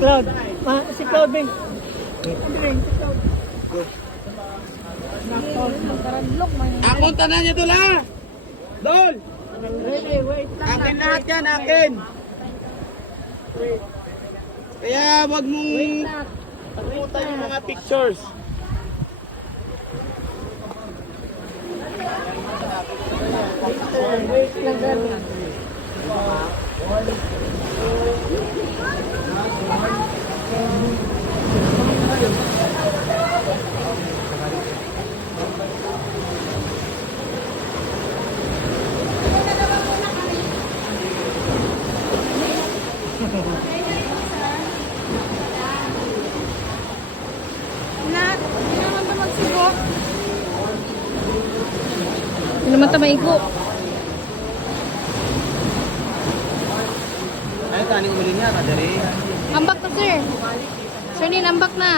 Cloud. Si Cloud ba? Si Cloud. Akong tanan niyo doon ha! Dol! Wait lang. Akin lahat yan, akin! Kaya wag mong pagputan yung mga pictures. Wait lang ganun. Hindi naman ito maigo. Ay, tani umili niya, kadari. Ambak na, sir. Sir, ambak na.